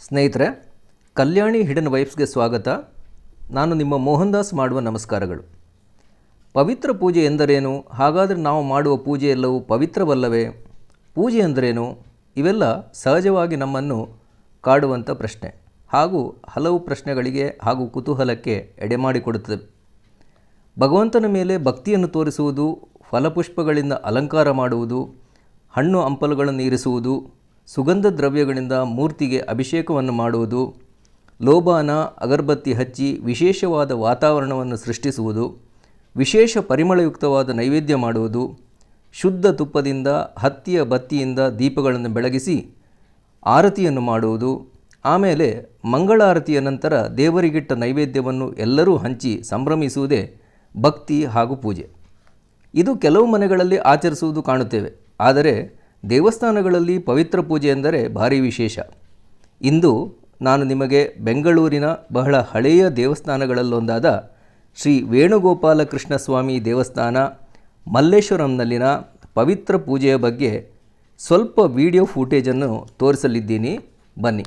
ಸ್ನೇಹಿತರೆ, ಕಲ್ಯಾಣಿ ಹಿಡನ್ ವೈಬ್ಸ್ಗೆ ಸ್ವಾಗತ. ನಾನು ನಿಮ್ಮ ಮೋಹನ್ ದಾಸ್ ಮಾಡುವ ನಮಸ್ಕಾರಗಳು. ಪವಿತ್ರ ಪೂಜೆ ಎಂದರೇನು? ಹಾಗಾದರೆ ನಾವು ಮಾಡುವ ಪೂಜೆ ಎಲ್ಲವೂ ಪವಿತ್ರವಲ್ಲವೇ? ಪೂಜೆ ಎಂದರೇನು? ಇವೆಲ್ಲ ಸಹಜವಾಗಿ ನಮ್ಮನ್ನು ಕಾಡುವಂಥ ಪ್ರಶ್ನೆ ಹಾಗೂ ಹಲವು ಪ್ರಶ್ನೆಗಳಿಗೆ ಹಾಗೂ ಕುತೂಹಲಕ್ಕೆ ಎಡೆಮಾಡಿಕೊಡುತ್ತದೆ. ಭಗವಂತನ ಮೇಲೆ ಭಕ್ತಿಯನ್ನು ತೋರಿಸುವುದು, ಫಲಪುಷ್ಪಗಳಿಂದ ಅಲಂಕಾರ ಮಾಡುವುದು, ಹಣ್ಣು ಹಂಪಲುಗಳನ್ನು ಇರಿಸುವುದು, ಸುಗಂಧ ದ್ರವ್ಯಗಳಿಂದ ಮೂರ್ತಿಗೆ ಅಭಿಷೇಕವನ್ನು ಮಾಡುವುದು, ಲೋಬಾನ ಅಗರಬತ್ತಿ ಹಚ್ಚಿ ವಿಶೇಷವಾದ ವಾತಾವರಣವನ್ನು ಸೃಷ್ಟಿಸುವುದು, ವಿಶೇಷ ಪರಿಮಳಯುಕ್ತವಾದ ನೈವೇದ್ಯ ಮಾಡುವುದು, ಶುದ್ಧ ತುಪ್ಪದಿಂದ ಹತ್ತಿಯ ಬತ್ತಿಯಿಂದ ದೀಪಗಳನ್ನು ಬೆಳಗಿಸಿ ಆರತಿಯನ್ನು ಮಾಡುವುದು, ಆಮೇಲೆ ಮಂಗಳಾರತಿಯ ನಂತರ ದೇವರಿಗಿಟ್ಟ ನೈವೇದ್ಯವನ್ನು ಎಲ್ಲರೂ ಹಂಚಿ ಸಂಭ್ರಮಿಸುವುದೇ ಭಕ್ತಿ ಹಾಗೂ ಪೂಜೆ. ಇದು ಕೆಲವು ಮನೆಗಳಲ್ಲಿ ಆಚರಿಸುವುದು ಕಾಣುತ್ತೇವೆ. ಆದರೆ ದೇವಸ್ಥಾನಗಳಲ್ಲಿ ಪವಿತ್ರ ಪೂಜೆ ಎಂದರೆ ಭಾರಿ ವಿಶೇಷ. ಇಂದು ನಾನು ನಿಮಗೆ ಬೆಂಗಳೂರಿನ ಬಹಳ ಹಳೆಯ ದೇವಸ್ಥಾನಗಳಲ್ಲೊಂದಾದ ಶ್ರೀ ವೇಣುಗೋಪಾಲ ಕೃಷ್ಣ ಸ್ವಾಮಿ ದೇವಸ್ಥಾನ ಮಲ್ಲೇಶ್ವರಂನಲ್ಲಿನ ಪವಿತ್ರ ಪೂಜೆಯ ಬಗ್ಗೆ ಸ್ವಲ್ಪ ವಿಡಿಯೋ ಫೂಟೇಜನ್ನು ತೋರಿಸಲಿದ್ದೀನಿ. ಬನ್ನಿ.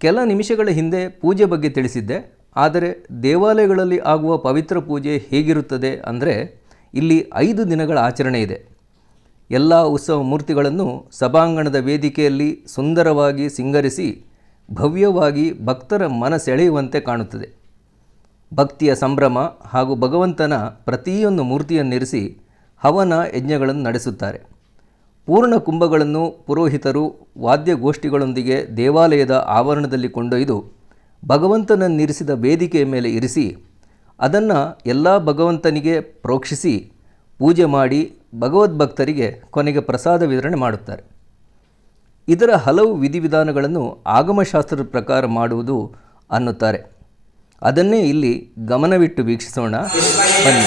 ಕೆಲ ನಿಮಿಷಗಳ ಹಿಂದೆ ಪೂಜೆ ಬಗ್ಗೆ ತಿಳಿಸಿದ್ದೆ. ಆದರೆ ದೇವಾಲಯಗಳಲ್ಲಿ ಆಗುವ ಪವಿತ್ರ ಪೂಜೆ ಹೇಗಿರುತ್ತದೆ ಅಂದರೆ, ಇಲ್ಲಿ 5 ದಿನಗಳ ಆಚರಣೆ ಇದೆ. ಎಲ್ಲ ಉತ್ಸವ ಮೂರ್ತಿಗಳನ್ನು ಸಭಾಂಗಣದ ವೇದಿಕೆಯಲ್ಲಿ ಸುಂದರವಾಗಿ ಸಿಂಗರಿಸಿ ಭವ್ಯವಾಗಿ ಭಕ್ತರ ಮನಸೆಳೆಯುವಂತೆ ಕಾಣುತ್ತದೆ. ಭಕ್ತಿಯ ಸಂಭ್ರಮ ಹಾಗೂ ಭಗವಂತನ ಪ್ರತಿಯೊಂದು ಮೂರ್ತಿಯನ್ನಿರಿಸಿ ಹವನ ಯಜ್ಞಗಳನ್ನು ನಡೆಸುತ್ತಾರೆ. ಪೂರ್ಣ ಕುಂಭಗಳನ್ನು ಪುರೋಹಿತರು ವಾದ್ಯಗೋಷ್ಠಿಗಳೊಂದಿಗೆ ದೇವಾಲಯದ ಆವರಣದಲ್ಲಿ ಕೊಂಡೊಯ್ದು ಭಗವಂತನನ್ನಿರಿಸಿದ ವೇದಿಕೆಯ ಮೇಲೆ ಇರಿಸಿ ಅದನ್ನು ಎಲ್ಲ ಭಗವಂತನಿಗೆ ಪ್ರೋಕ್ಷಿಸಿ ಪೂಜೆ ಮಾಡಿ ಭಗವದ್ಭಕ್ತರಿಗೆ ಕೊನೆಗೆ ಪ್ರಸಾದ ವಿತರಣೆ ಮಾಡುತ್ತಾರೆ. ಇದರ ಹಲವು ವಿಧಿವಿಧಾನಗಳನ್ನು ಆಗಮಶಾಸ್ತ್ರದ ಪ್ರಕಾರ ಮಾಡುವುದು ಅನ್ನುತ್ತಾರೆ. ಅದನ್ನೇ ಇಲ್ಲಿ ಗಮನವಿಟ್ಟು ವೀಕ್ಷಿಸೋಣ. ಬನ್ನಿ.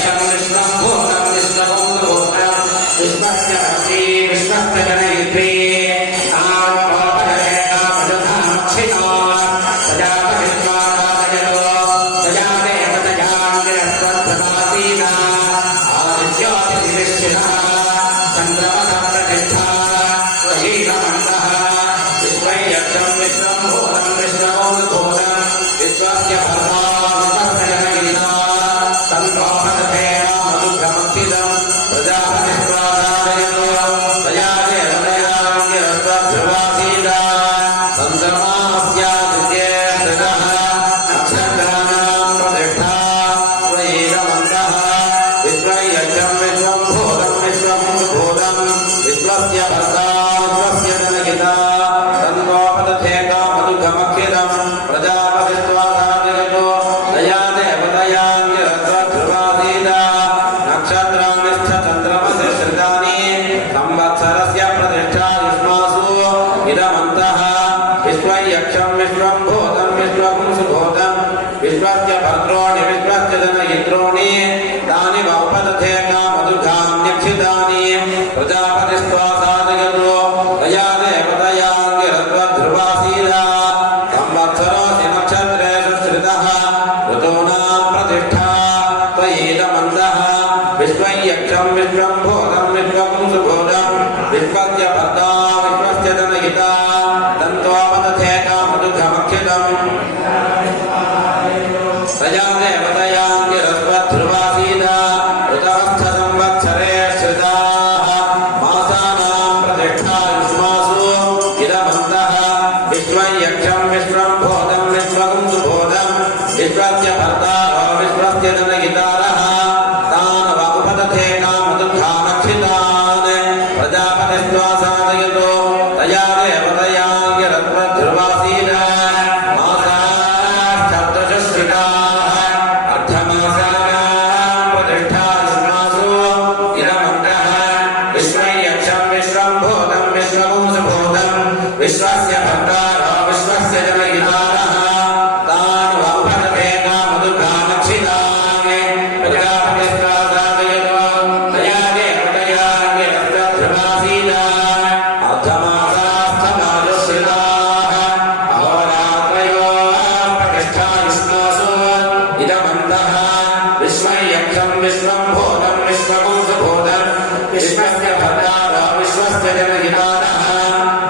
विश्वस्य भद्रा विश्वस्य जनहितारः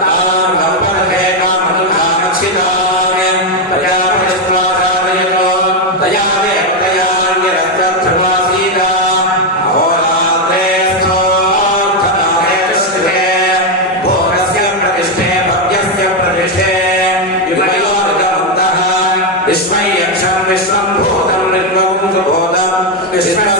तान् कल्पते कामधु best friend